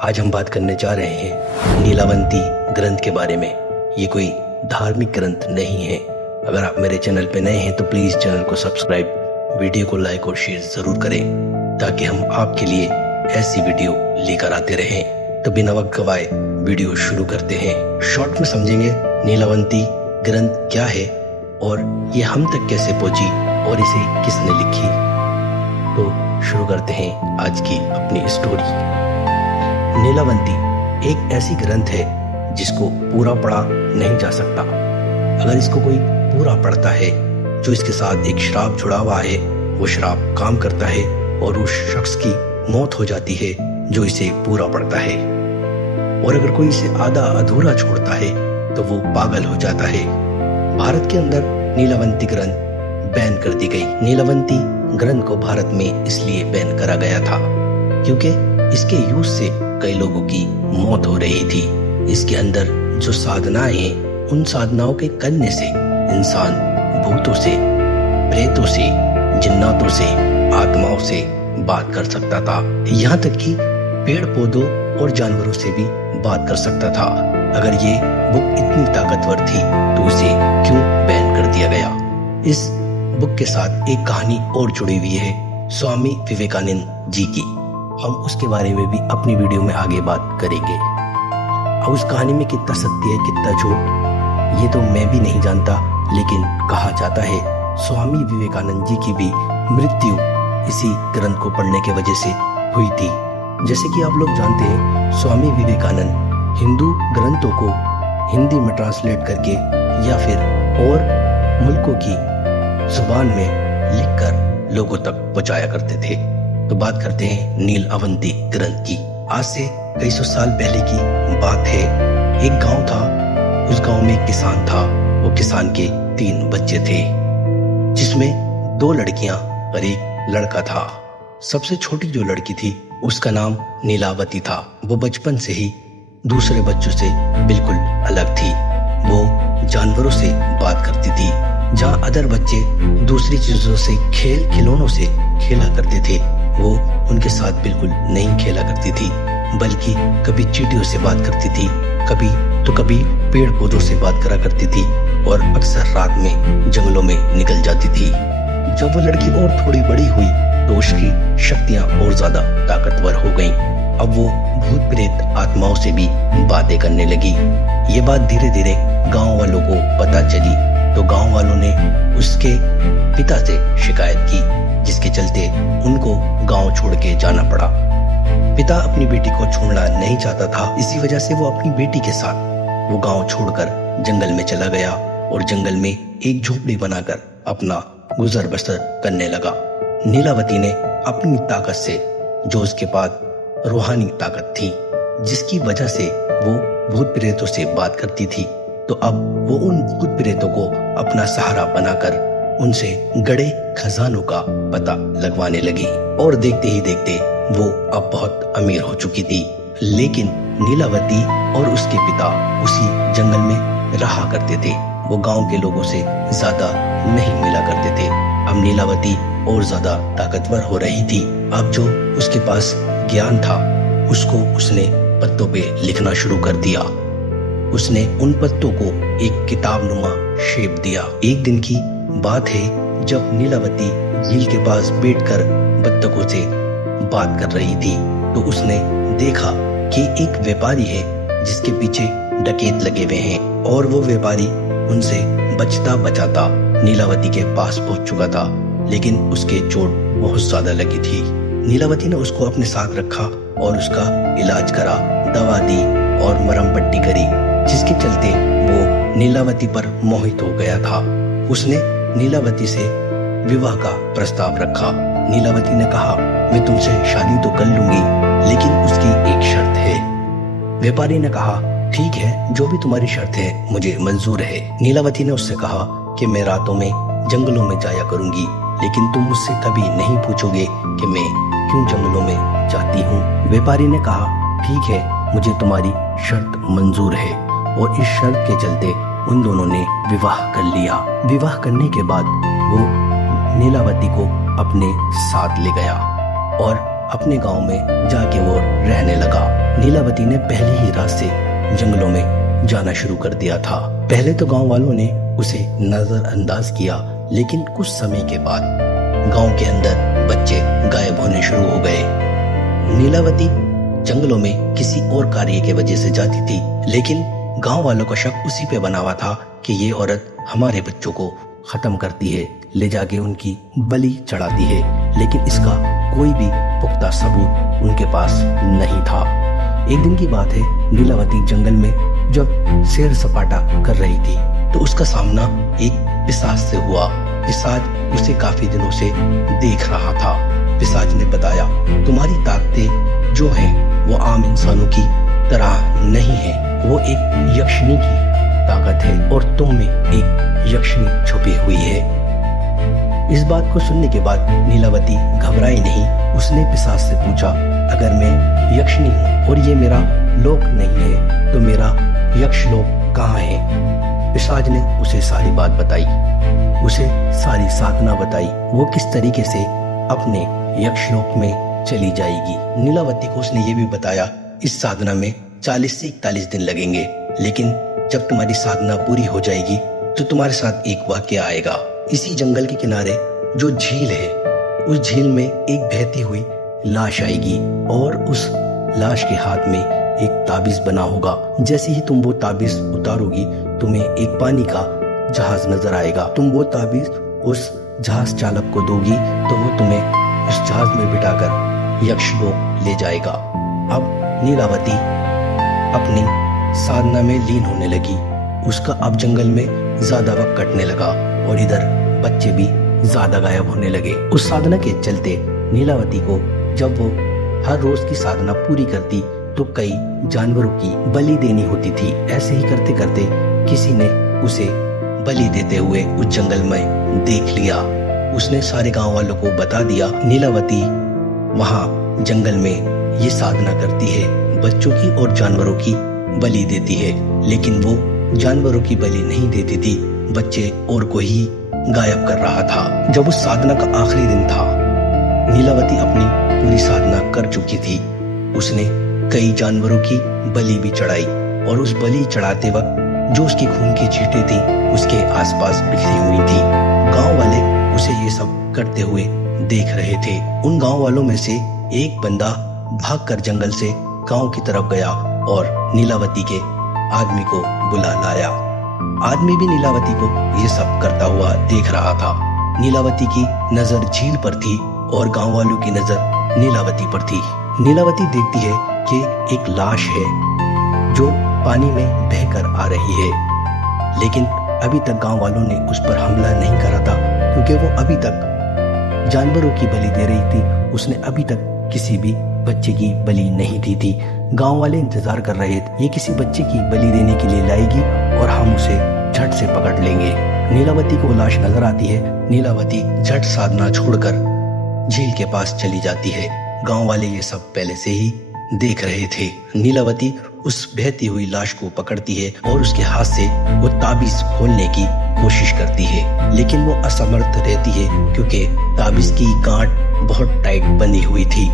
आज हम बात करने जा रहे हैं नीलावंती ग्रंथ के बारे में। ये कोई धार्मिक ग्रंथ नहीं है। अगर आप मेरे चैनल पे नए हैं तो प्लीज चैनल को सब्सक्राइब, वीडियो को लाइक और शेयर जरूर करें ताकि हम आपके लिए ऐसी वीडियो लेकर आते रहें। तो बिना वक्त गवाए वीडियो शुरू करते हैं। शॉर्ट में समझेंगे नीलावंती ग्रंथ क्या है और ये हम तक कैसे पहुंची और इसे किसने लिखी। तो शुरू करते हैं आज की अपनी स्टोरी। नीलावंती एक ऐसी ग्रंथ है जिसको पूरा पढ़ा नहीं जा सकता। अगर इसको कोई पूरा पढ़ता है, जो इसके साथ एक श्राप जुड़ा हुआ है, वो श्राप काम करता है और उस शख्स की मौत हो जाती है जो इसे पूरा पढ़ता है। और अगर कोई इसे आधा अधूरा छोड़ता है तो वो पागल हो जाता है। भारत के अंदर नीलावंती ग्रंथ बैन कर दी गई। नीलावंती ग्रंथ को भारत में इसलिए बैन करा गया था क्योंकि इसके यूज से कई लोगों की मौत हो रही थी। इसके अंदर जो साधनाएं हैं, उन साधनाओं के करने से इंसान भूतों से, प्रेतों से, जिन्नातों से, आत्माओं से बात कर सकता था। यहाँ तक कि पेड़ पौधों और जानवरों से भी बात कर सकता था। अगर ये बुक इतनी ताकतवर थी तो उसे क्यों बैन कर दिया गया। इस बुक के साथ एक कहानी और जुड़ी हुई है स्वामी विवेकानंद जी की। हम उसके बारे में भी अपनी वीडियो में आगे बात करेंगे। अब उस कहानी में कितना सत्य है, कितना झूठ, ये तो मैं भी नहीं जानता, लेकिन कहा जाता है स्वामी विवेकानंद जी की भी मृत्यु इसी ग्रंथ को पढ़ने की वजह से हुई थी। जैसे कि आप लोग जानते हैं, स्वामी विवेकानंद हिंदू ग्रंथों को हिंदी में ट्रांसलेट करके या फिर और मुल्कों की जुबान में लिखकर लोगों तक पहुंचाया करते थे। तो बात करते हैं नीलावंती ग्रंथ की। आज से कई सौ साल पहले की बात है। एक गांव था, उस गांव में एक किसान था। वो किसान के 3 बच्चे थे, जिसमें 2 लड़कियां और एक लड़का था। सबसे छोटी जो लड़की थी उसका नाम नीलावती था। वो बचपन से ही दूसरे बच्चों से बिल्कुल अलग थी। वो जानवरों से बात करती थी। जहाँ अदर बच्चे दूसरी चीजों से, खिलौनों से खेला करते थे, वो उनके साथ बिल्कुल नहीं खेला करती थी, बल्कि कभी चींटियों से बात करती थी, कभी पेड़ पौधों से बात करा करती थी और अक्सर रात में जंगलों में निकल जाती थी। जब वो लड़की और थोड़ी बड़ी हुई तो उसकी शक्तियां और ज्यादा ताकतवर हो गईं। अब वो भूत प्रेत आत्माओं से भी बातें करने लगी। ये बात धीरे धीरे गांव वालों को पता चली तो गांव वालों ने उसके पिता से शिकायत की, जिसके चलते उनको गांव छोड़ के जाना पड़ा। पिता अपनी बेटी को छोड़ना नहीं चाहता था, इसी वजह से वो अपनी बेटी के साथ वो गांव छोड़कर जंगल में चला गया और जंगल में एक झोपड़ी बनाकर अपना गुजर बसर करने लगा। नीलावती ने अपनी ताकत से, जो उसके पास रूहानी ताकत थी, जिसकी वजह से वो भूत प्रेतों से बात करती थी, तो अब वो उन भूत प्रेतों को अपना सहारा बनाकर उनसे गड़े खजानों का पता लगवाने लगी। और देखते ही देखते वो अब बहुत अमीर हो चुकी थी। लेकिन नीलावती और उसके पिता उसी जंगल में रहा करते थे। वो गांव के लोगों से ज्यादा नहीं मिला करते थे। अब नीलावती और ज्यादा ताकतवर हो रही थी। अब जो उसके पास ज्ञान था उसको उसने पत्तों पे लिखना शुरू कर दिया। उसने उन पत्तों को एक किताब नुमा शेप दिया। एक दिन की बात है जब नीलावती झील के पास बैठकर बत्तखों से बात कर रही थी तो उसने देखा कि एक व्यापारी है जिसके पीछे डकैत लगे हुए हैं और वो व्यापारी उनसे बचता बचाता नीलावती के पास पहुंच चुका था, लेकिन उसके चोट बहुत ज्यादा लगी थी। नीलावती ने उसको अपने साथ रखा और उसका इलाज करा, दवा दी और मरहम पट्टी करी, जिसके चलते वो नीलावती पर मोहित हो गया था। उसने नीलावती से विवाह का प्रस्ताव रखा। नीलावती ने कहा, मैं तुमसे शादी तो कर लूंगी, लेकिन उसकी एक शर्त है। व्यापारी ने कहा, ठीक है, जो भी तुम्हारी शर्त है मुझे मंजूर है। नीलावती ने उससे कहा कि मैं रातों में जंगलों में जाया करूंगी, लेकिन तुम मुझसे कभी नहीं पूछोगे कि मैं क्यों जंगलों में जाती हूँ। व्यापारी ने कहा, ठीक है, मुझे तुम्हारी शर्त मंजूर है। और इस शर्त के चलते उन दोनों ने विवाह कर लिया। विवाह करने के बाद वो नीलावती को अपने साथ ले गया और अपने गांव में जाके वो रहने लगा। नीलावती ने पहली ही रात से जंगलों में जाना शुरू कर दिया था। पहले तो गांव वालों ने उसे नजरअंदाज किया, लेकिन कुछ समय के बाद गांव के अंदर बच्चे गायब होने शुरू हो गए। नीलावती जंगलों में किसी और कार्य के वजह से जाती थी, लेकिन गांव वालों का शक उसी पे बना हुआ था कि ये औरत हमारे बच्चों को खत्म करती है, ले जाके उनकी बलि चढ़ाती है, लेकिन इसका कोई भी पुख्ता सबूत उनके पास नहीं था। एक दिन की बात है, नीलावती जंगल में जब सैर सपाटा कर रही थी तो उसका सामना एक पिशाच से हुआ। पिशाच उसे काफी दिनों से देख रहा था। पिशाच ने बताया, तुम्हारी ताकतें जो हैं वो आम इंसानों की तरह नहीं है, वो एक यक्षिणी की ताकत है और तुम में एक यक्षिणी छुपी हुई है। इस बात को सुनने के बाद नीलावती घबराई नहीं। उसने पिशाच से पूछा, अगर मैं यक्षिणी हूँ और ये मेरा लोक नहीं है तो मेरा यक्षलोक कहाँ है? पिशाच ने उसे सारी बात बताई, उसे सारी साधना बताई, वो किस तरीके से अपने यक्षलोक में चली जाएगी। नीलावती को उसने ये भी बताया, इस साधना में 40 से 41 दिन लगेंगे, लेकिन जब तुम्हारी साधना पूरी हो जाएगी तो तुम्हारे साथ एक वाकया आएगा। इसी जंगल के किनारे जो झील है, उस झील में एक बहती हुई लाश आएगी और उस लाश के हाथ में एक ताबीज बना होगा। जैसे ही तुम वो ताबीज उतारोगी, तुम्हें एक पानी का जहाज नजर आएगा। तुम वो ताबीज उस जहाज चालक को दोगी तो वो तुम्हें उस जहाज में बिठाकर यक्षलोक ले जाएगा। अब नीलावती अपनी साधना में लीन होने लगी। उसका अब जंगल में ज्यादा वक्त कटने लगा और इधर बच्चे भी ज्यादा गायब होने लगे। उस साधना के चलते नीलावती को जब वो हर रोज की साधना पूरी करती तो कई जानवरों की बलि देनी होती थी। ऐसे ही करते करते किसी ने उसे बलि देते हुए उस जंगल में देख लिया। उसने सारे गांव वालों को बता दिया, नीलावती वहां जंगल में ये साधना करती है, बच्चों की और जानवरों की बलि देती है, लेकिन वो जानवरों की बलि नहीं देती थी, बच्चे और को ही गायब कर रहा था। जब उस साधना का आखिरी दिन था, नीलावती अपनी पूरी साधना कर चुकी थी। उसने कई जानवरों की बलि भी चढ़ाई और उस बलि चढ़ाते वक्त जो उसकी खून की छींटें थी उसके आसपास बिखरी हुई थी। गांव वाले उसे ये सब करते हुए देख रहे थे। उन गांव वालों में से एक बंदा भागकर जंगल से गांव की तरफ गया और नीलावती के आदमी को बुला लाया। आदमी भी नीलावती को ये सब करता हुआ देख रहा था। नीलावती की नजर झील पर थी और गांव वालों की नजर नीलावती पर थी। नीलावती देखती है कि एक लाश है जो पानी में बहकर आ रही है, लेकिन अभी तक गांव वालों ने उस पर हमला नहीं करा था क्योंकि वो अभी तक जानवरों की बलि दे रही थी। उसने अभी तक किसी भी बच्चे की बलि नहीं दी थी। गांव वाले इंतजार कर रहे थे, ये किसी बच्चे की बलि देने के लिए लाएगी और हम उसे झट से पकड़ लेंगे। नीलावती को लाश नजर आती है। नीलावती झट साधना छोड़कर झील के पास चली जाती है। गांव वाले ये सब पहले से ही देख रहे थे। नीलावती उस बहती हुई लाश को पकड़ती है और उसके हाथ से वो ताबीज खोलने की कोशिश करती है, लेकिन वो असमर्थ रहती है क्योंकि ताबीज की गांठ बहुत टाइट बंधी हुई थी।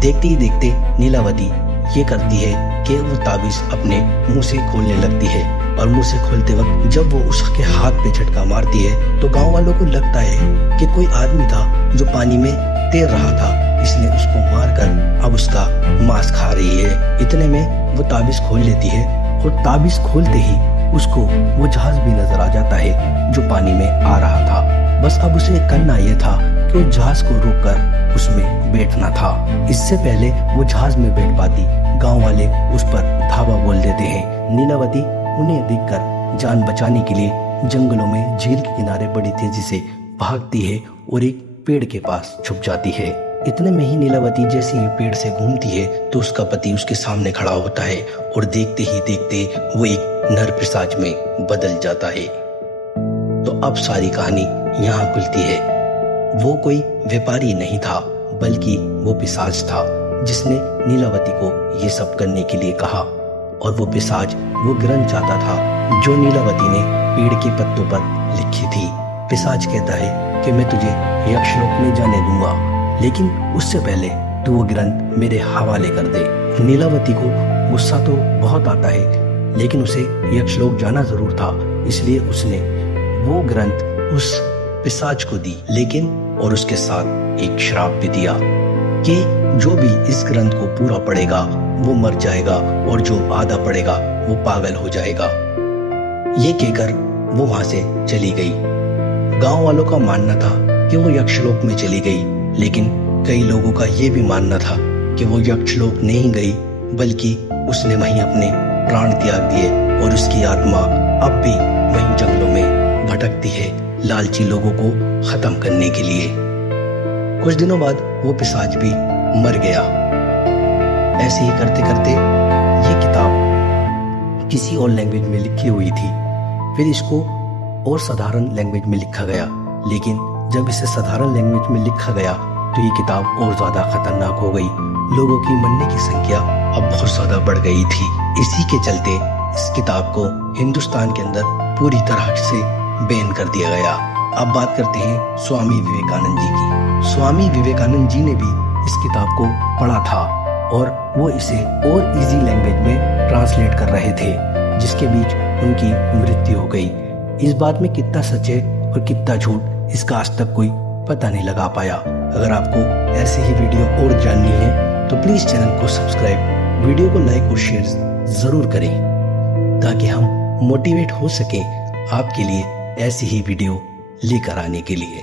देखते ही देखते नीलावती ये करती है कि वो ताबीज अपने मुंह से खोलने लगती है और मुंह से खोलते वक्त जब वो उसके हाथ पे झटका मारती है तो गांव वालों को लगता है कि कोई आदमी था जो पानी में तैर रहा था, इसने उसको मारकर अब उसका मांस खा रही है। इतने में वो ताबीज खोल लेती है और ताबीज खोलते ही उसको वो जहाज भी नजर आ जाता है जो पानी में आ रहा था। बस अब उसे करना यह था कि उस जहाज को रोककर उसमें बैठना था। इससे पहले वो जहाज में बैठ पाती, गांव वाले उस पर धावा बोल देते हैं। नीलावती उन्हें देखकर जान बचाने के लिए जंगलों में झील के किनारे बड़ी तेजी से भागती है और एक पेड़ के पास छुप जाती है। इतने में ही नीलावती जैसे ही पेड़ से घूमती है तो उसका पति उसके सामने खड़ा होता है और देखते ही देखते वो एक नर पिशाच में बदल जाता है। तो अब सारी कहानी यहाँ खुलती है। वो कोई व्यापारी नहीं था, बल्कि वो पिशाच था जिसने नीलावती को ये सब करने के लिए कहा। और वो पिशाच वो ग्रंथ चाहता था जो नीलावती ने पेड़ के पत्तों पर लिखी थी। पिशाच कहता है कि मैं तुझे यक्षलोक में जाने दूंगा, लेकिन उससे पहले तो वो ग्रंथ मेरे हवाले कर दे। नीलावती को गुस्सा तो बहुत आता है, लेकिन उसे यक्षलोक जाना जरूर था, इसलिए उसने वो ग्रंथ उस पिशाच को दी, लेकिन और उसके साथ एक श्राप भी दिया कि जो भी इस ग्रंथ को पूरा पढ़ेगा वो मर जाएगा और जो आधा पढ़ेगा वो पागल हो जाएगा। ये कहकर वो वहां से चली गई। गांव वालों का मानना था कि वो यक्षलोक में चली गई, लेकिन कई लोगों का ये भी मानना था कि वो यक्षलोक नहीं गई, बल्कि उसने वहीं अपने प्राण त्याग दिए और उसकी आत्मा अब भी वहीं जंगलों में भटकती है, लालची लोगों को खत्म करने के लिए। कुछ दिनों बाद वो पिशाच भी मर गया। ऐसे ही करते करते ये किताब किसी और लैंग्वेज में लिखी हुई थी, फिर इसको और साधारण लैंग्वेज में लिखा गया, लेकिन जब इसे साधारण लैंग्वेज में लिखा गया तो ये किताब और ज्यादा खतरनाक हो गई। लोगों की मरने की संख्या अब बहुत ज्यादा बढ़ गई थी। इसी के चलते इस किताब को हिंदुस्तान के अंदर पूरी तरह से बैन कर दिया गया। अब बात करते हैं स्वामी विवेकानंद जी की। स्वामी विवेकानंद जी ने भी इस किताब को पढ़ा था और वो इसे और इजी लैंग्वेज में ट्रांसलेट कर रहे थे, जिसके बीच उनकी मृत्यु हो गई। इस बात में कितना सच है और कितना झूठ, इसका आज तक कोई पता नहीं लगा पाया। अगर आपको ऐसे ही वीडियो और जाननी है तो प्लीज चैनल को सब्सक्राइब, वीडियो को लाइक और शेयर जरूर करें, ताकि हम मोटिवेट हो सके आपके लिए ऐसी ही वीडियो लेकर आने के लिए।